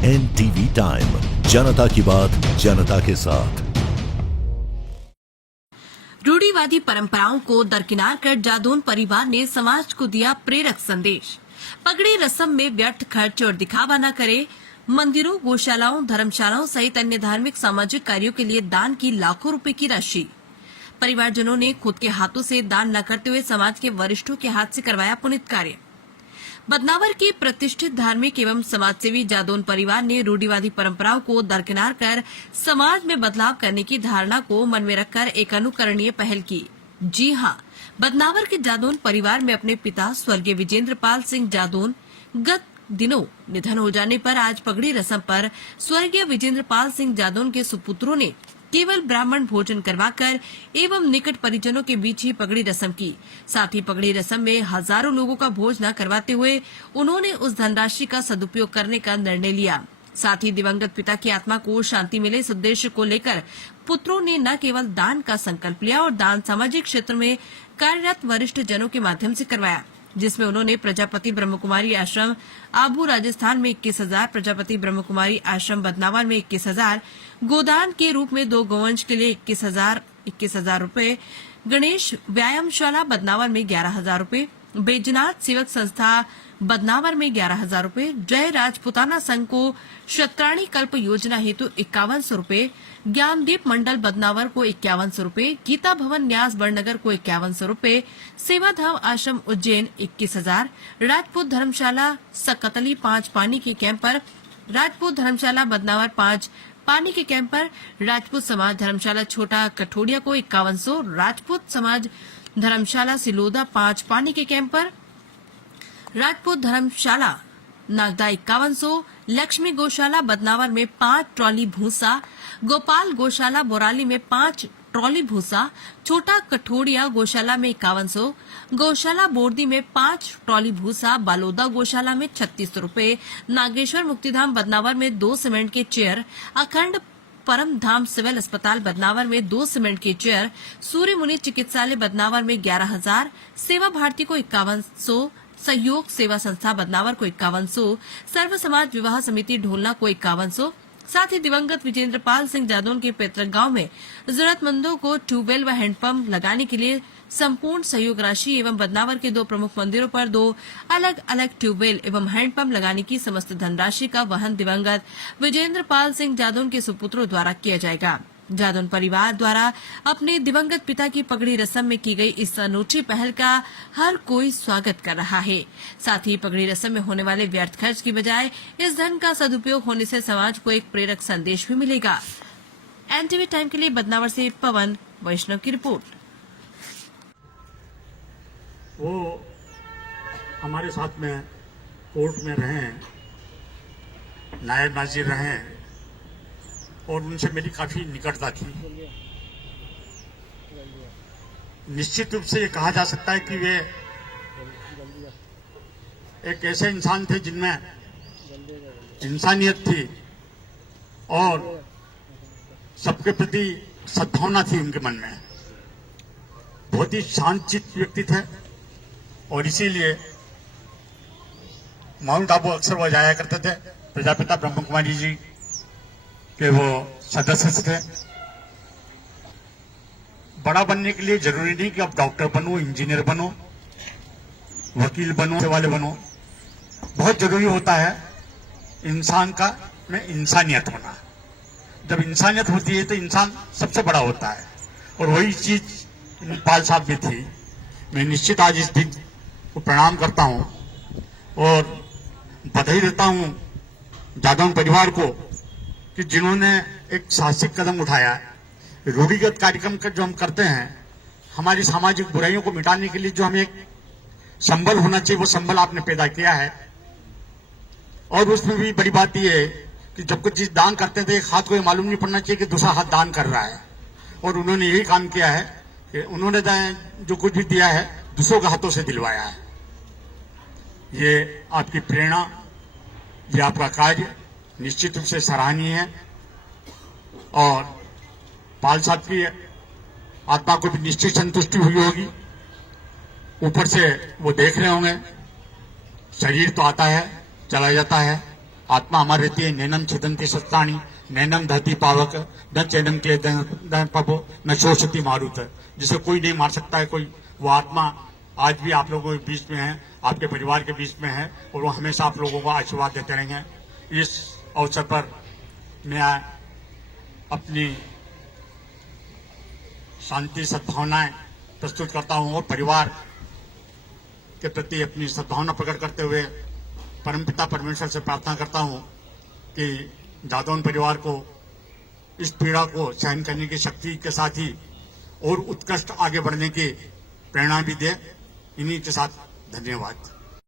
NTV time, जनता की बात जनता के साथ। रूढ़िवादी परंपराओं को दरकिनार कर जादौन परिवार ने समाज को दिया प्रेरक संदेश। पगड़ी रस्म में व्यर्थ खर्च और दिखावा न करे। मंदिरों, गौशालाओं, धर्मशालाओं सहित अन्य धार्मिक सामाजिक कार्यों के लिए दान की लाखों रुपए की राशि। परिवारजनों ने खुद के हाथों से दान न करते हुए समाज के वरिष्ठों के हाथ से करवाया पुनीत कार्य। बदनावर के प्रतिष्ठित धार्मिक एवं समाजसेवी जादौन परिवार ने रूढ़िवादी परंपराओं को दरकिनार कर समाज में बदलाव करने की धारणा को मन में रखकर एक अनुकरणीय पहल की। जी हां, बदनावर के जादौन परिवार में अपने पिता स्वर्गीय विजेंद्र पाल सिंह जादौन गत दिनों निधन हो जाने पर आज पगड़ी रस्म पर स्वर्गीय विजेंद्र पाल सिंह जादौन के सुपुत्रों ने केवल ब्राह्मण भोजन करवाकर एवं निकट परिजनों के बीच ही पगड़ी रस्म की। साथ ही पगड़ी रस्म में हजारों लोगों का भोज न करवाते हुए उन्होंने उस धनराशि का सदुपयोग करने का निर्णय लिया। साथ ही दिवंगत पिता की आत्मा को शांति मिले इस उद्देश्य को लेकर पुत्रों ने न केवल दान का संकल्प लिया और दान सामाजिक क्षेत्र में कार्यरत वरिष्ठ जनों के माध्यम से करवाया, जिसमें उन्होंने प्रजापति ब्रह्मकुमारी आश्रम आबू राजस्थान में 21,000, प्रजापति ब्रह्मकुमारी आश्रम बदनावर में 21,000, गोदान के रूप में 2 गौवंश के लिए 21,000 रूपए, गणेश व्यायामशाला बदनावर में 11,000 रूपए, बैजनाथ सेवक संस्था बदनावर में 11,000 रूपए, जय राजपुताना संघ को शत्राणी कल्प योजना हेतु 5100 रूपए, ज्ञानदीप मंडल बदनावर को 5100 रूपए, गीता भवन न्यास बड़नगर को 5100 रूपए, सेवा धाम आश्रम उज्जैन 21,000, राजपूत धर्मशाला सकतली 5 पानी के कैंप पर, राजपूत धर्मशाला बदनावर 5 पानी के कैंप पर, राजपूत समाज धर्मशाला छोटा कठोड़िया को 5100, राजपूत समाज धर्मशाला सिलोदा 5 पानी के कैंप पर, राजपूत धर्मशाला नागदा 5100, लक्ष्मी गौशाला बदनावर में 5 ट्रॉली भूसा, गोपाल गौशाला बोराली में 5 ट्रॉली भूसा, छोटा कठोड़िया गौशाला में 5100, गौशाला बोर्दी में 5 ट्रॉली भूसा, बालोदा गौशाला में 3600 रूपए, नागेश्वर मुक्तिधाम बदनावर में 2 सीमेंट के चेयर, अखंड परम धाम सिविल अस्पताल बदनावर में 2 सीमेंट के चेयर, सूर्य मुनि चिकित्सालय बदनावर में 11,000, सेवा भारती को 5100, सहयोग सेवा संस्था बदनावर को 5100, सर्व समाज विवाह समिति ढोलना को 5100, साथ ही दिवंगत विजेंद्र पाल सिंह जादौन के पैतृक गांव में जरूरतमंदों को ट्यूबवेल व हैंडपंप लगाने के लिए संपूर्ण सहयोग राशि एवं बदनावर के 2 प्रमुख मंदिरों पर 2 अलग अलग ट्यूबवेल एवं हैंडपंप लगाने की समस्त धनराशि का वहन दिवंगत विजेंद्र पाल सिंह जादौन के सुपुत्रों द्वारा किया जाएगा। जादौन परिवार द्वारा अपने दिवंगत पिता की पगड़ी रस्म में की गई इस अनूठी पहल का हर कोई स्वागत कर रहा है। साथ ही पगड़ी रस्म में होने वाले व्यर्थ खर्च की बजाय इस धन का सदुपयोग होने से समाज को एक प्रेरक संदेश भी मिलेगा। एनटीवी टाइम के लिए बदनावर से पवन वैष्णव की रिपोर्ट। वो हमारे साथ में कोर्ट में रहे, नायब नाजिर रहे और उनसे मेरी काफी निकटता थी। निश्चित रूप से ये कहा जा सकता है कि वे एक ऐसे इंसान थे जिनमें इंसानियत थी और सबके प्रति सद्भावना थी उनके मन में। बहुत ही शांतचित्त व्यक्ति थे और इसीलिए माउंट आबू अक्सर वो जाया करते थे। प्रजापिता ब्रह्म कुमारी जी के वो सदस्य थे। बड़ा बनने के लिए जरूरी नहीं कि आप डॉक्टर बनो, इंजीनियर बनो, वकील बनो, वाले बनो। बहुत जरूरी होता है इंसान का में इंसानियत होना। जब इंसानियत होती है तो इंसान सबसे बड़ा होता है और वही चीज पाल साहब में थी। मैं निश्चित आज इस दिन को प्रणाम करता हूं और बधाई देता हूं जादौन परिवार को कि जिन्होंने एक साहसिक कदम उठाया। रूढ़िगत कार्यक्रम का जो हम करते हैं, हमारी सामाजिक बुराइयों को मिटाने के लिए जो हमें एक संबल होना चाहिए, वो संबल आपने पैदा किया है। और उसमें भी बड़ी बात यह है कि जब कुछ चीज दान करते हैं तो एक हाथ को ये मालूम नहीं पड़ना चाहिए कि दूसरा हाथ दान कर रहा है। और उन्होंने यही काम किया है कि उन्होंने जो कुछ भी दिया है दूसरों के हाथों से दिलवाया है। ये आपकी प्रेरणा, ये आपका कार्य निश्चित रूप से सराहनीय है और पाल साहब की आत्मा को भी निश्चित संतुष्टि हुई होगी। ऊपर से वो देख रहे होंगे, शरीर तो आता है चला जाता है, आत्मा हमारी रहती है। नैनम छिदंती सत्तानी नैनम धरती पावक न चैनम के न पबो न शोषती मारुत, जिसे कोई नहीं मार सकता है कोई, वो आत्मा आज भी आप लोगों के बीच में है, आपके परिवार के बीच में है, और वो हमेशा आप लोगों को आशीर्वाद देते रहेंगे। इस अवसर पर मैं अपनी शांति सद्भावनाएं प्रस्तुत करता हूं और परिवार के प्रति अपनी सद्भावना प्रकट करते हुए परमपिता परमेश्वर से प्रार्थना करता हूं कि जादौन परिवार को इस पीड़ा को सहन करने की शक्ति के साथ ही और उत्कृष्ट आगे बढ़ने की प्रेरणा भी दे। इन्हीं के साथ धन्यवाद।